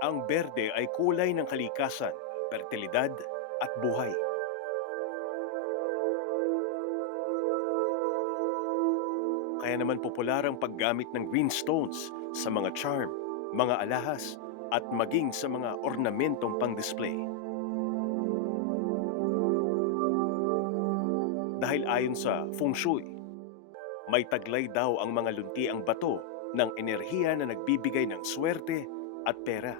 Ang berde ay kulay ng kalikasan, fertilidad at buhay. Kaya naman popular ang paggamit ng green stones sa mga charm, mga alahas, at maging sa mga ornamentong pang-display. Dahil ayon sa Feng Shui, may taglay daw ang mga luntiang bato ng enerhiya na nagbibigay ng swerte at pera.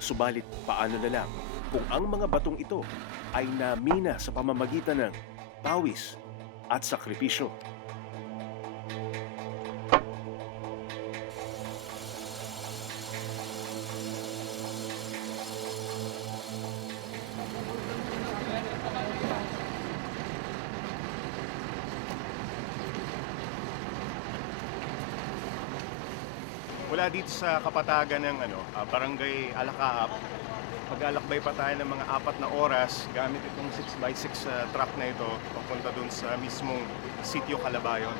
Subalit paano na lang kung ang mga batong ito ay namina sa pamamagitan ng pawis at sakripisyo? Mula dito sa kapatagan ng Barangay Alakaap, mag-alakbay pa tayo ng mga 4 na oras gamit itong 6x6 truck na ito papunta dun sa mismong sitio Calabayon.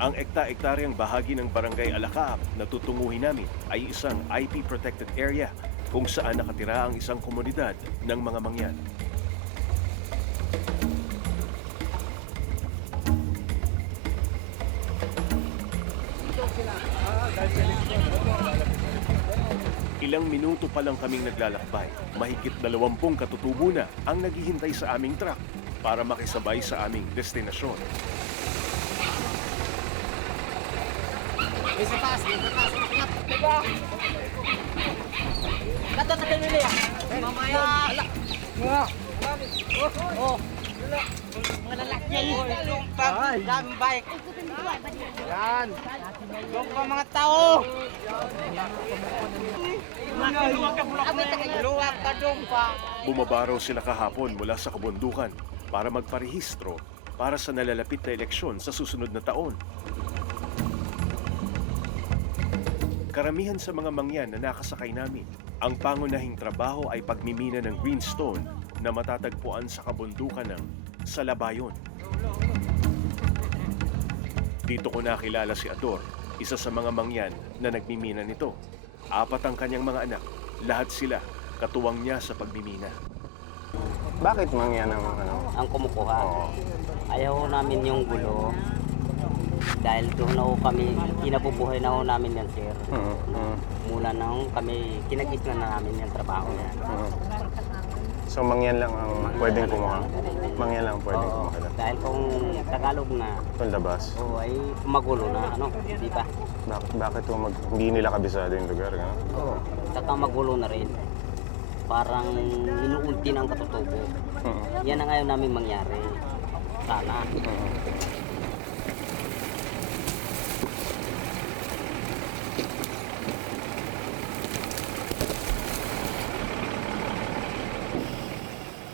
Ang ekta-ektaryang bahagi ng Barangay Alakaap na tutunguhin namin ay isang IP protected area kung saan nakatira ang isang komunidad ng mga mangyan. Ilang minuto pa lang kaming naglalakbay, mahigit 20 katutubo na ang naghihintay sa aming truck para makisabay sa aming destinasyon. Sa taas. Diba? Kato sa kanila yan. Mamaya. Oh. Mga lalaki. Daming bike. Yan. Yung pa mga tao. Luwag ka doon pa. Bumaba raw sila kahapon mula sa kabundukan para magparehistro para sa nalalapit na eleksyon sa susunod na taon. Karamihan sa mga mangyan na nakasakay namin, ang pangunahing trabaho ay pagmimina ng greenstone na matatagpuan sa kabundukan ng Salabayon. Dito ko nakilala si Ador, isa sa mga mangyan na nagmimina nito. 4 ang kanyang mga anak, lahat sila katuwang niya sa pagmimina. Bakit mangyan ang kumukuha. Oo. Ayaw namin yung gulo. Dahil doon na ho kami, kinabubuhay na ho namin yan, sir. Mula na ho kami, kinagitna na namin yung trabaho yan. So mangyan lang ang pwedeng kumuha? Mangyan lang ang pwedeng Oo, kumuha? dahil kung Tagalog na, Itong labas? ay magulo na, di ba? Bakit hindi nila kabisado yung lugar? Gano? Oo. Saka magulo na rin. Parang inuunti na ang katutubo. Yan ang ayaw namin mangyari. Sana.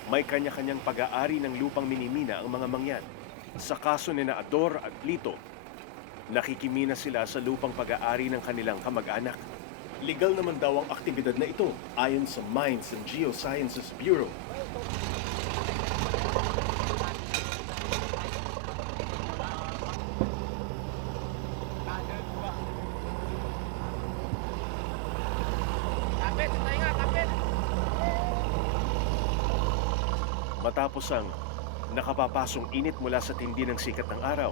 May kanya-kanyang pag-aari ng lupang minimina ang mga mangyan. Sa kaso ni na Ador at Lito, nakikimina sila sa lupang pag-aari ng kanilang kamag-anak. Legal naman daw ang aktibidad na ito ayon sa Mines and Geosciences Bureau. Matapos ang nakapapasong init mula sa tindi ng sikat ng araw,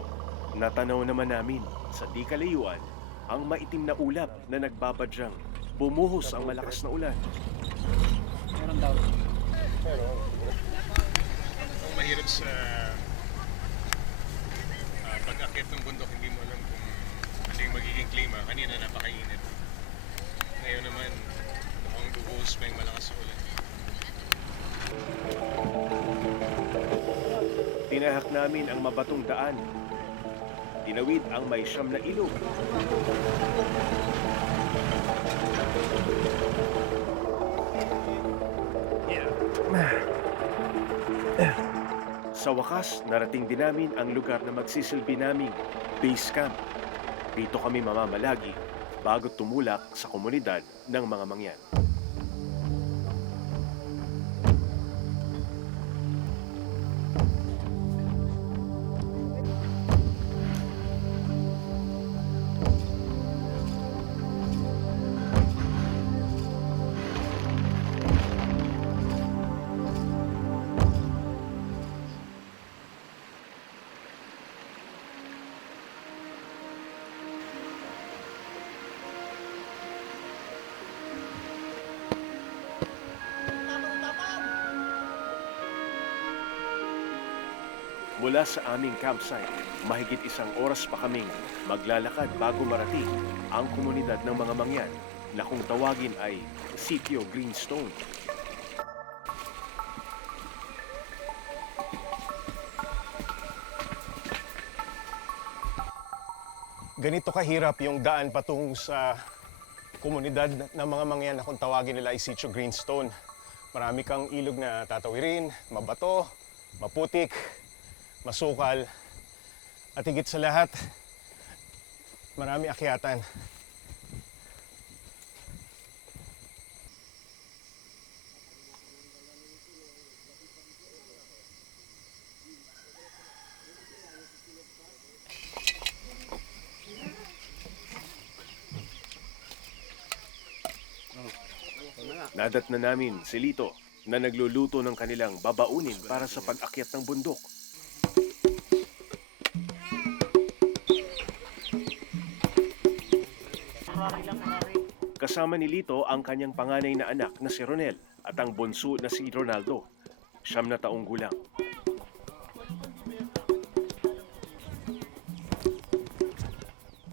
natanaw naman namin sa di kalayuan ang maitim na ulap na nagbabadyang bumuhos ang malakas na ulan. Meron daw. Ang mahirap sa pag-akit ng bundok, hindi mo alam kung ano yung magiging klima. Kanina napakainit. Ngayon naman, mukhang bubuhos pa yung malakas na ulan. Tinahak namin ang mabatong daan. Tinawid ang may 9 na ilog. Sa wakas, narating din namin ang lugar na magsisilbi naming base camp. Dito kami mamamalagi bago tumulak sa komunidad ng mga mangyan. Mula sa aming campsite, mahigit 1 oras pa kaming maglalakad bago marating ang komunidad ng mga mangyan na kung tawagin ay Sitio Greenstone. Ganito kahirap yung daan patungo sa komunidad ng mga mangyan na kung tawagin nila ay Sitio Greenstone. Marami kang ilog na tatawirin, mabato, maputik, masukal, at higit sa lahat, marami akyatan. Nadat na namin si Lito na nagluluto ng kanilang babaunin para sa pag-akyat ng bundok. Kasama ni Lito ang kanyang panganay na anak na si Ronel at ang bunso na si Ronaldo, 9 na taong gulang.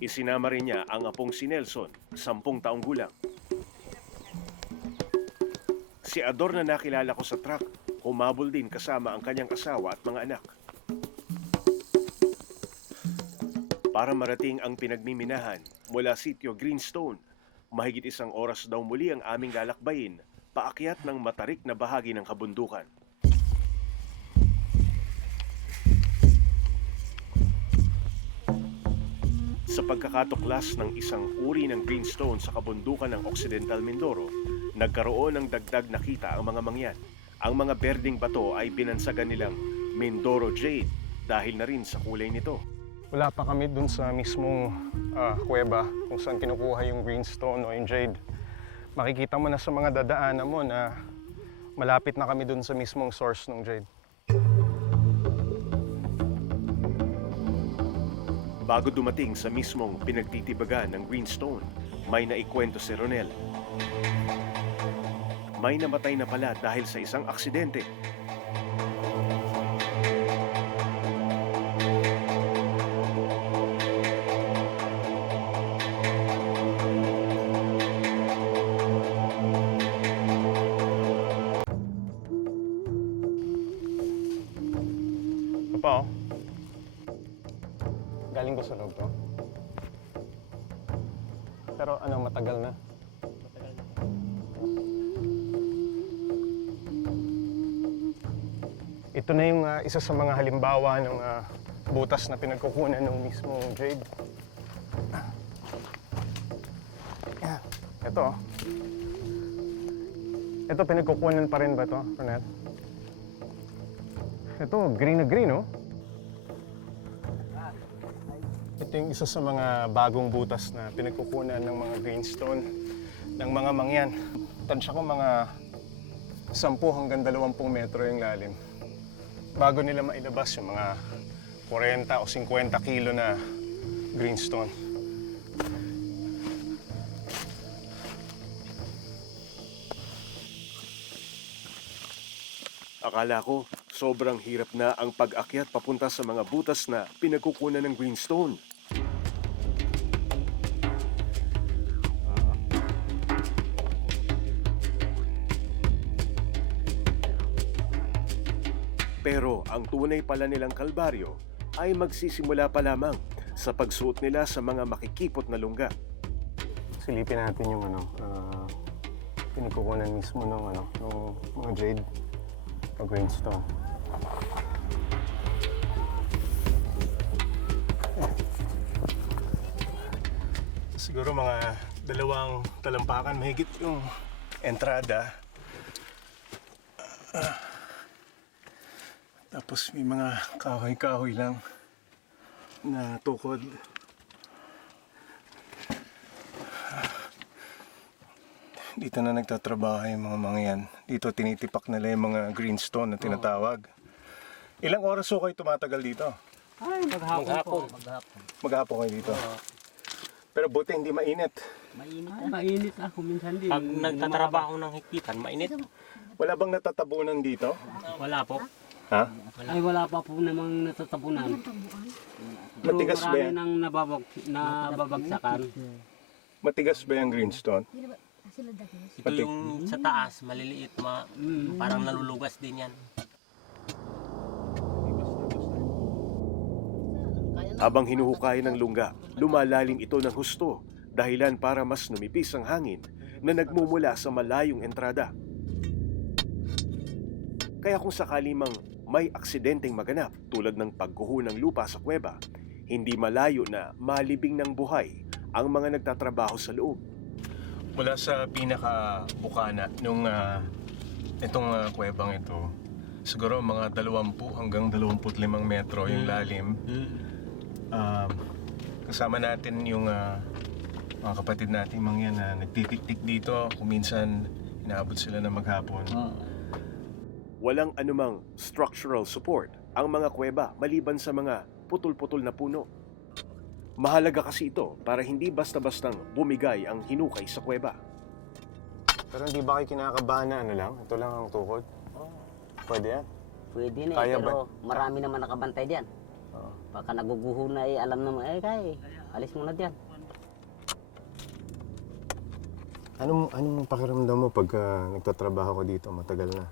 Isinama rin niya ang apong si Nelson, 10 taong gulang. Si Ador na nakilala ko sa truck, humabol din kasama ang kanyang asawa at mga anak. Para marating ang pinagmiminahan mula Sitio Greenstone, mahigit 1 oras daw muli ang aming lalakbayin paakyat ng matarik na bahagi ng kabundukan. Sa pagkakatuklas ng isang uri ng greenstone sa kabundukan ng Occidental Mindoro, nagkaroon ng dagdag na kita ang mga mangyan. Ang mga berdeng bato ay binansagan nilang Mindoro Jade dahil na rin sa kulay nito. Wala pa kami dun sa mismong kuweba kung saan kinukuha yung greenstone o yung jade. Makikita mo na sa mga dadaanan mo na malapit na kami dun sa mismong source ng jade. Bago dumating sa mismong pinagtitibagan ng greenstone, may naikwento si Ronel. May namatay na pala dahil sa isang aksidente. Ito pa oh. Galing ko sa loob to. Pero matagal na. Ito na yung isa sa mga halimbawa ng butas na pinagkukunan ng mismong jade. Ito oh. Ito, pinagkukunan pa rin ba ito, Ronel? Ito, green na green oh. Ito yung isa sa mga bagong butas na pinagkukunan ng mga greenstone ng mga mangyan. Tansya ko mga 10 hanggang 20 metro yung lalim. Bago nila mailabas yung mga 40 o 50 kilo na greenstone. Akala ko, sobrang hirap na ang pag-akyat papunta sa mga butas na pinagkukunan ng greenstone. Pero ang tunay pala nilang kalbaryo ay magsisimula pa lamang sa pagsuot nila sa mga makikipot na lungga. Silipin natin yung pinagkukunan mismo ng mga jade o greenstone. Siguro mga 2 talampakan mahigit yung entrada. Tapos may mga kahoy-kahoy lang na tukod. Dito na nagtatrabaho yung mga mangyan. Dito tinitipak nila yung mga greenstone na tinatawag. Ilang oras ho kayo tumatagal dito? Ay, maghapon. Maghapon kayo dito. Pero buti hindi mainit. Mainit ako minsan din. Pag nagtatrabaho ng higpitan, mainit. Wala bang natatabunan dito? Wala po. Ha? Ay, wala pa po namang natatapunan. Pero Matigas ba marami yan? nang nababagsakan. Matigas ba yung greenstone? Ito yung sa taas, maliliit, parang nalulugas din yan. Habang hinuhukay ng lungga, lumalalim ito ng husto, dahilan para mas numipis ang hangin na nagmumula sa malayong entrada. Kaya kung sakali mang may aksidenteng maganap tulad ng pagguho ng lupa sa kuweba, hindi malayo na malibing ng buhay ang mga nagtatrabaho sa loob. Mula sa pinaka-bukana nung itong kuwebang ito, siguro mga 20 hanggang 25 metro yung lalim. Kasama natin yung mga kapatid nating mangyan na nagtitik-tik dito. Kung minsan inaabot sila na maghapon. Walang anumang structural support ang mga kuweba maliban sa mga putol-putol na puno. Mahalaga kasi ito para hindi basta-bastang bumigay ang hinukay sa kuweba. Pero hindi ba kayo kinakabahan na ano lang? Ito lang ang tukod? Pwede yan? Pwede na Kaya pero marami naman nakabantay diyan. Baka naguguho na alam naman, kay, alis mo na diyan. Anong pakiramdam mo pag nagtatrabaho ko dito? Matagal na.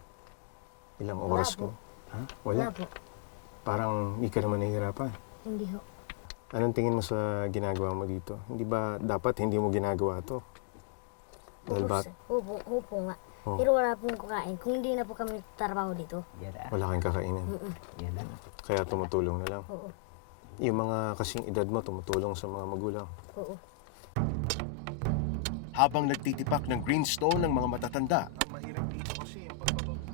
Ilang oras ko? Ha? Wala? Wala po. Parang hindi ka naman nahihirapan. Hindi ho. Anong tingin mo sa ginagawa mo dito? Hindi ba dapat hindi mo ginagawa to? Dahil ba Opo nga. Oh. Pero wala pong kukain. Kung hindi na po kami trabaho dito. wala kang kakainin? Yan na. Kaya tumutulong na lang. Oo. Yung mga kasing edad mo tumutulong sa mga magulang. Oo. Habang nagtitipak ng greenstone ng mga matatanda,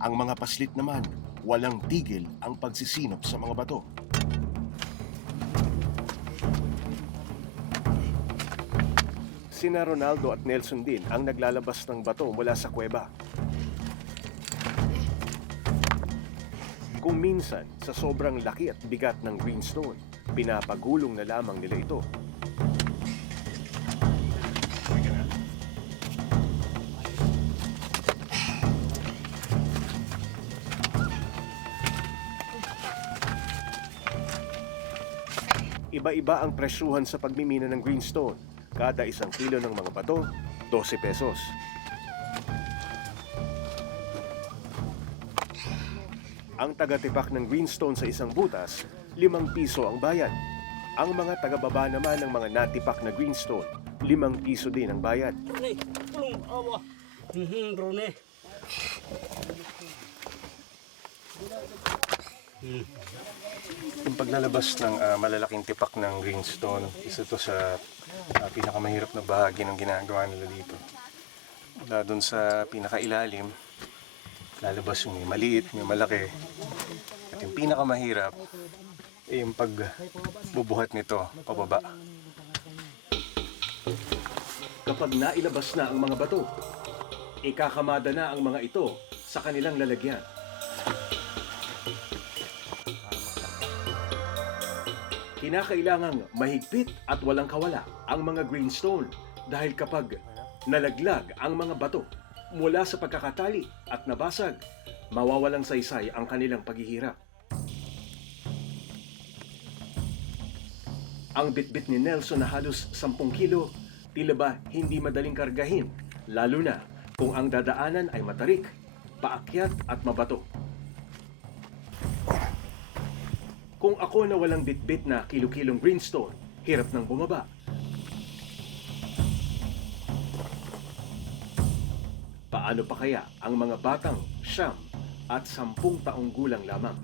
ang mga paslit naman, walang tigil ang pagsisinop sa mga bato. Sina Ronaldo at Nelson din ang naglalabas ng bato mula sa kuweba. Kung minsan, sa sobrang laki at bigat ng greenstone, pinapagulong na lamang nila ito. Iba-iba ang presyuhan sa pagmimina ng greenstone. Kada 1 kilo ng mga bato, 12 pesos. Ang taga-tipak ng greenstone sa isang butas, 5 piso ang bayad. Ang mga taga-baba naman ng mga natipak na greenstone, 5 piso din ang bayad. Drone. Yung paglalabas ng malalaking tipak ng greenstone, isa to sa pinakamahirap na bahagi ng ginagawa nila dito. Mula doon sa pinakailalim, lalabas yung may maliit, may malaki. At yung pinakamahirap, yung pagbubuhat nito pababa. Kapag nailabas na ang mga bato, ikakamada na ang mga ito sa kanilang lalagyan. Kinakailangang mahigpit at walang kawala ang mga greenstone dahil kapag nalaglag ang mga bato mula sa pagkakatali at nabasag, mawawalang saysay ang kanilang paghihirap. Ang bitbit ni Nelson na halos 10 kilo, tila ba hindi madaling kargahin, lalo na kung ang dadaanan ay matarik, paakyat at mabato. Kung ako na walang bitbit na kilo-kilong greenstone, hirap nang bumaba. Paano pa kaya ang mga batang 9 at 10 taong gulang lamang?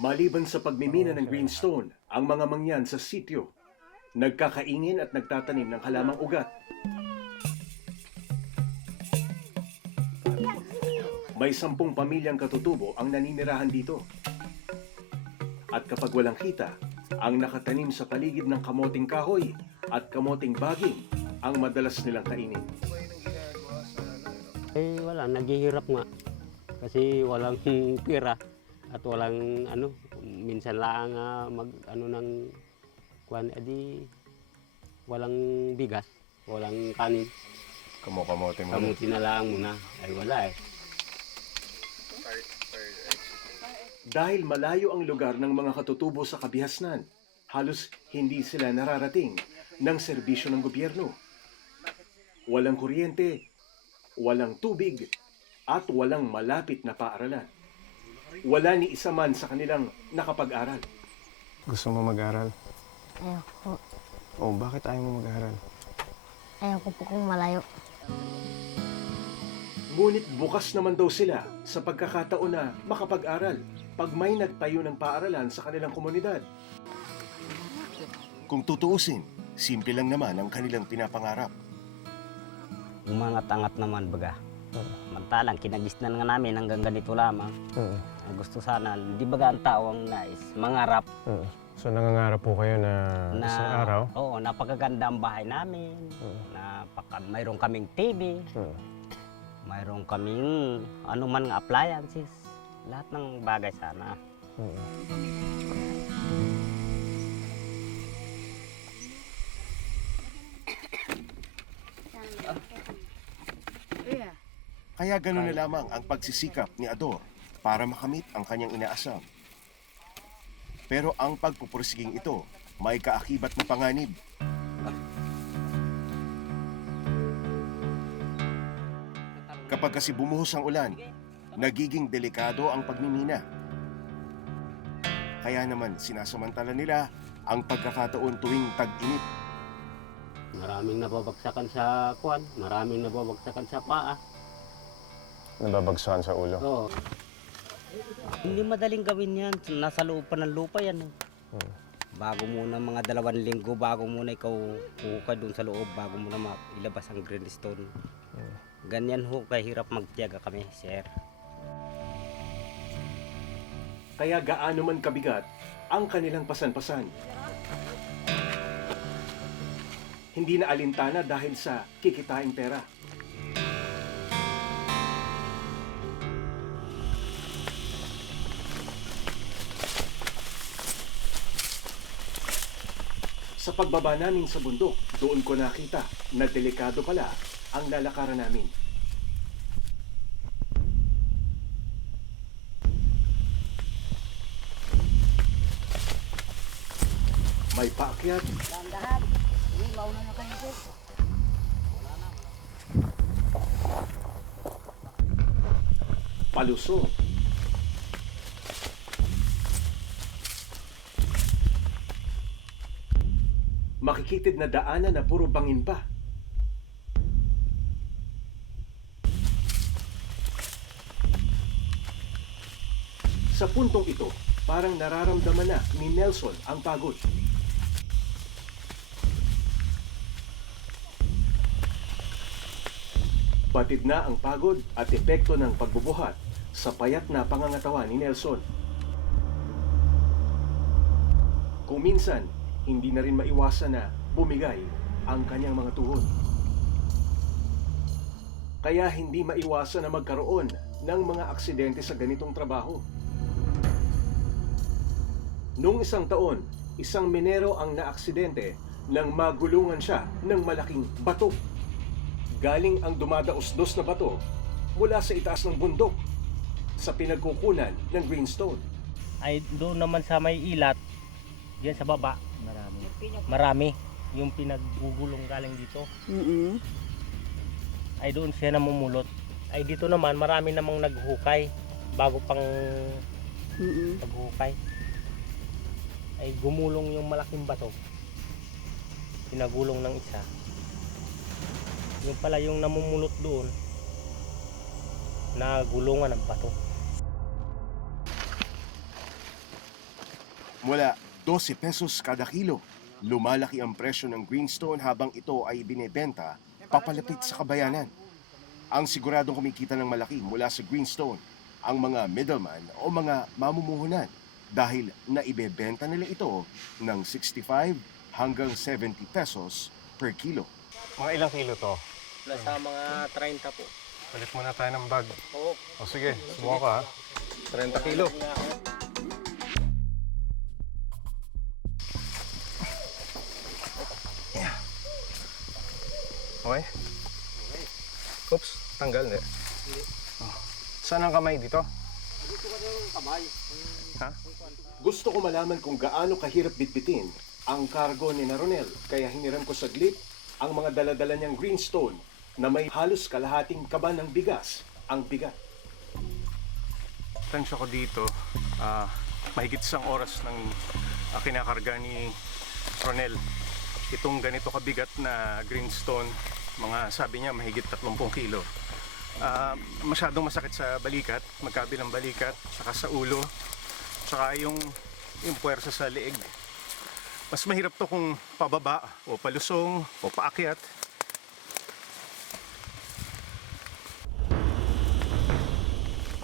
Maliban sa pagmimina ng greenstone, ang mga mangyan sa sityo, nagkakaingin at nagtatanim ng halamang ugat. May 10 pamilyang katutubo ang naninirahan dito. At kapag walang kita, ang nakatanim sa paligid ng kamoting kahoy at kamoting baging ang madalas nilang kainin. Eh wala, naghihirap nga. Kasi walang pira at walang minsan lang ng kuan edi walang bigas, walang kanin. Kamote mo. Kamuti na lang muna. Ay wala eh. Dahil malayo ang lugar ng mga katutubo sa Kabihasnan, halos hindi sila nararating ng serbisyo ng gobyerno. Walang kuryente, walang tubig, at walang malapit na paaralan. Wala ni isa man sa kanilang nakapag-aral. Gusto mo mag-aral? Ayoko. Oh, bakit ayaw mo mag-aral? Ayoko po kung malayo. Ngunit bukas naman daw sila sa pagkakataon na makapag-aral pag may nagtayo ng paaralan sa kanilang komunidad. Kung tutuusin, simple lang naman ang kanilang pinapangarap. Umangat-angat naman baga. Mantalang kinagisnan nga namin hanggang ganito lamang. Ang gusto sana, di baga ang tao ang nais, mangarap So nangangarap po kayo na isang araw? Oo, napakaganda ang bahay namin. Mayroon kaming TV. Mayroon kaming anuman nga appliances. Lahat ng bagay sana. Kaya gano'n na lamang ang pagsisikap ni Ador para makamit ang kanyang inaasam. Pero ang pagpupursiging ito may kaakibat na panganib. Kapag kasi bumuhos ang ulan, nagiging delikado ang pagmimina. Kaya naman sinasamantala nila ang pagkakataon tuwing tag-init. Maraming nababagsakan sa kuwan, maraming nababagsakan sa paa. Nababagsakan sa ulo? Oo. Hindi madaling gawin yan. Nasa loob pa ng lupa yan. Bago muna mga 2 linggo, bago muna ikaw hukay doon sa loob, bago muna ilabas ang greenstone. Ganyan ho, kahirap magtiyaga kami, sir. Kaya gaano man kabigat ang kanilang pasan-pasan. Hindi na alintana dahil sa kikitaing pera. Sa pagbaba namin sa bundok, doon ko nakita na delikado pala ang lalakaran namin. May paakyat, Dahan-dahan. Hindi, mauna na kayo, sir. palusong, makikitid na daanan na puro bangin pa. Sa puntong ito, parang nararamdaman na ni Nelson ang pagod. Batid na ang pagod at epekto ng pagbubuhat sa payat na pangangatawan ni Nelson. Kung minsan, hindi na rin maiwasan na bumigay ang kanyang mga tuhod. Kaya hindi maiwasan na magkaroon ng mga aksidente sa ganitong trabaho. Noong isang taon, isang minero ang naaksidente nang magulungan siya ng malaking bato. Galing ang dumadaos-dos na bato mula sa itaas ng bundok sa pinagkukunan ng greenstone. Ay doon naman sa may ilat, diyan sa baba, marami. yung pinaggugulong galing dito, Mm-mm. ay doon siya namumulot. Ay dito naman marami namang naghukay bago pang Mm-mm. paghukay. Ay gumulong yung malaking bato. Pinagulong ng isa. Yung pala yung namumulot doon na gulungan ng bato. Mula 12 pesos kada kilo, lumalaki ang presyo ng greenstone habang ito ay binebenta papalapit sa kabayanan. Ang siguradong kumikita ng malaki mula sa greenstone ang mga middleman o mga mamumuhunan dahil naibebenta nila ito ng 65 hanggang 70 pesos per kilo. Mga ilang kilo to? Nasa mga 30 po. Palit muna tayo ng bag. Oo. O sige, sumuha ka ha. 30 kilo. Okay? Oops, tanggal na. Oh. Saan ang kamay dito? Ha? Gusto ko malaman kung gaano kahirap bitbitin ang kargo ni Ronel, kaya hiniram ko saglit ang mga daladala niyang greenstone na may halos kalahating kaban ng bigas ang bigat. Tansya ko dito, mahigit isang oras ng kinakarga ni Ronel. Itong ganito kabigat na greenstone, mga sabi niya mahigit 30 kilo. Masyadong masakit sa balikat, magkabilang balikat, saka sa ulo, saka yung puwersa sa leeg. Mas mahirap to kung pababa o palusong o paakyat.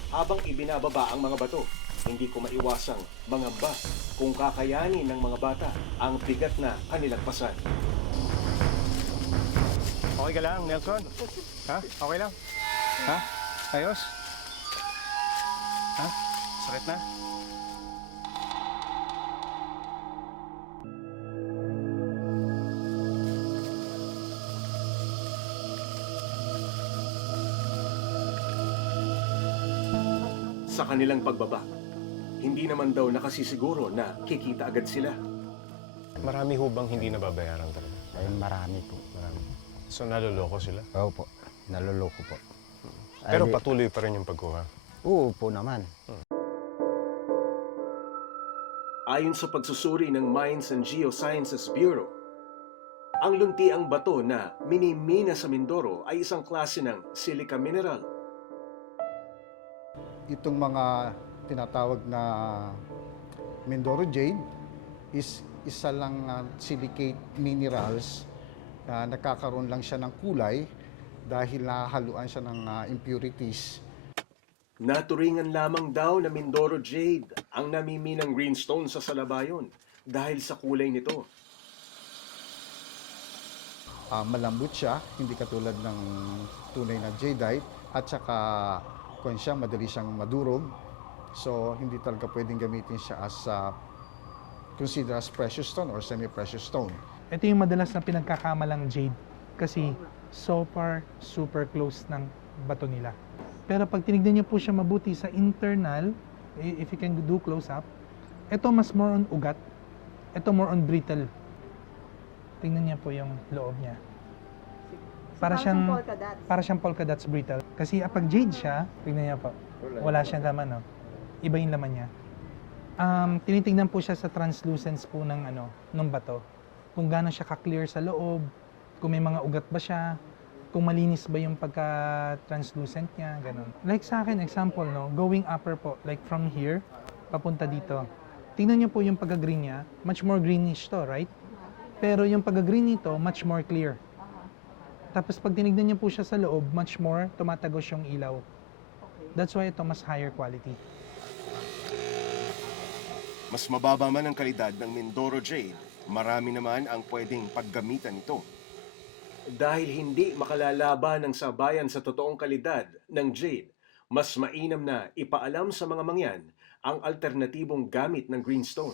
Habang ibinababa ang mga bato, hindi ko maiwasang mangamba kung kakayanin ng mga bata ang bigat na kanilang pasan. Okay ka lang, Nelson? Ha? Okay lang? Ha? Ayos? Ha? Sakit na? Sa kanilang pagbaba, hindi naman daw nakasisiguro na kikita agad sila. Marami hubang hindi nababayaran talaga. Ay marami po. Marami. So naloloko sila. Oo po, naluloko po. Pero patuloy pa rin yung pagkuha. Oo po naman. Ayon sa pagsusuri ng Mines and Geosciences Bureau, ang luntiang bato na minimina sa Mindoro ay isang klase ng silica mineral. Itong mga tinatawag na Mindoro Jade is isa lang silicate minerals na nagkakaroon lang siya ng kulay dahil nahahaluan siya ng impurities. Naturingan lamang daw na Mindoro Jade ang namiminang greenstone sa Salabayon dahil sa kulay nito. Malambot siya, hindi katulad ng tunay na jadeite at saka kung siya madali siyang madurog. So hindi talaga pwedeng gamitin siya as considered as precious stone or semi-precious stone. Ito yung madalas na pinagkakamalang jade kasi so far super close ng bato nila. Pero pag tinignan niyo po siya mabuti sa internal, if you can do close up, ito mas more on ugat, ito more on brittle. Tingnan niyo po yung loob niya. Para siyang polka dots brittle. Kasi pag jade siya, tingnan niyo po, wala siyang laman, no? Iba yung laman niya. Tinitingnan po siya sa translucence po ng bato. Kung gaano siya ka-clear sa loob, kung may mga ugat ba siya, kung malinis ba yung pagka-translucent niya, ganun. Like sa akin, example, no, going upper po, like from here, papunta dito. Tingnan niyo po yung pagka-green niya, much more greenish to, right? Pero yung pagka-green nito, much more clear. Tapos pag tinignan niyo po siya sa loob, much more tumatagos yung ilaw. That's why ito mas higher quality. Mas mababa man ang kalidad ng Mindoro Jade, marami naman ang pwedeng paggamitan ito. Dahil hindi makalalaban ng sabayan sa totoong kalidad ng jade, mas mainam na ipaalam sa mga mangyan ang alternatibong gamit ng greenstone.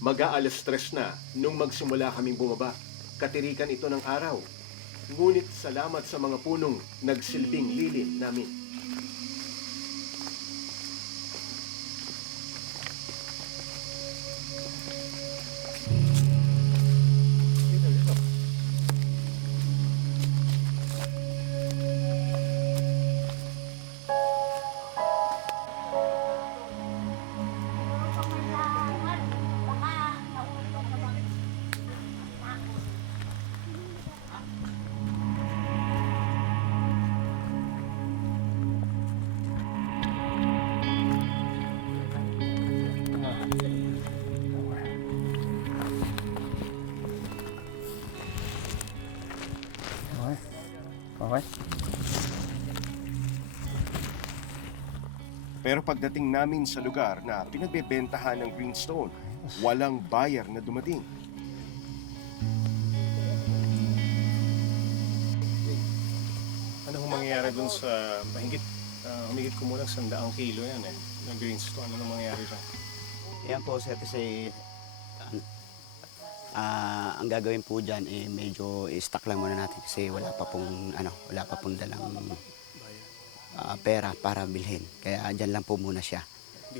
Mag-aalas 3 na nung magsimula kaming bumaba. Katirikan ito ng araw. Ngunit salamat sa mga punong nagsilbing lilim namin. Pero pagdating namin sa lugar na pinagbebentahan ng greenstone, walang buyer na dumating. Ano kung mangyayari dun sa humigit kumulang 100 kilo yan ng greenstone? Ano mangyayari dyan? Yan po, sir, kasi ang gagawin po dyan, medyo i-stock lang muna natin kasi wala pa pong dalang pera para bilhin. Kaya dyan lang po muna siya.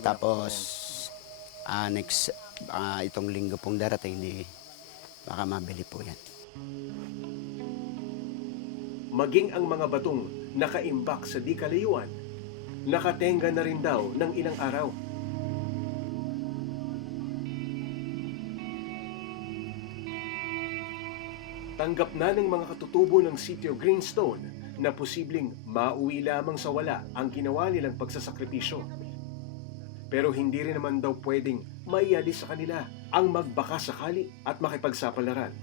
Tapos, next, itong linggo pong darating, baka mabili po yan. Maging ang mga batong nakaimbak sa di kalayuan, nakatenga na rin daw ng ilang araw. Tanggap na ng mga katutubo ng sitio Greenstone na posibleng mauwi lamang sa wala ang ginawa nilang pagsasakripisyo. Pero hindi rin naman daw pwedeng maialis sa kanila ang magbaka sakali at makipagsapalaran.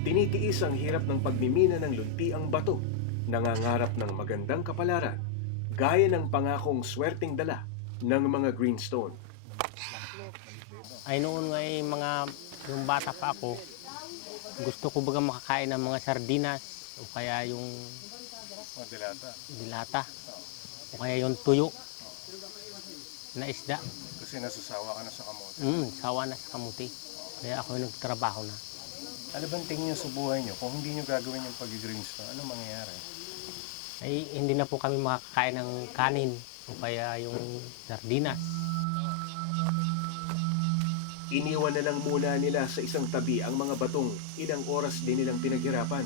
Tinitiis ang hirap ng pagmimina ng luntiang bato, nangangarap ng magandang kapalaran, gaya ng pangakong swerteng dala ng mga greenstone. Ay noon nga yung bata pa ako, gusto ko baga makakain ng mga sardinas o kaya yung dilata o kaya yung tuyo na isda. Kasi nasasawa ka na sa kamote. Sawa na sa kamuti. Kaya ako yung nagtrabaho na. Ano bang tingin nyo sa buhay nyo? Kung hindi nyo gagawin yung pag-greenstone, ano mangyayari? Ay hindi na po kami makakain ng kanin o kaya yung sardinas. Iniwan na lang muna nila sa isang tabi ang mga batong ilang oras din nilang pinaghirapan.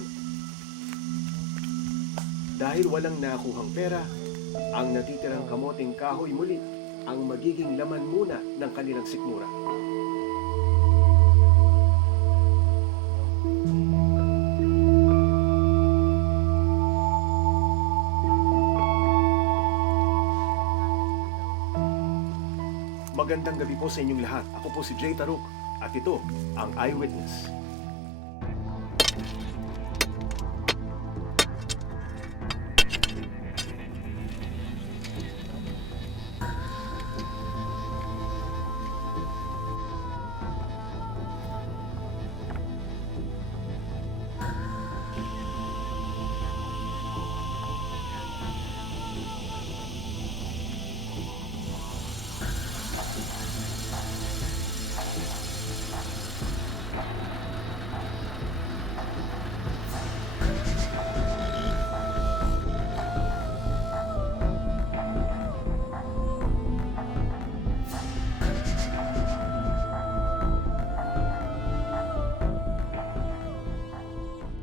Dahil walang nakuhang pera, ang natitirang kamoting kahoy muli ang magiging laman muna ng kanilang sikmura. Magandang gabi po sa inyong lahat. Ako po si Jay Taruk at ito ang Eyewitness.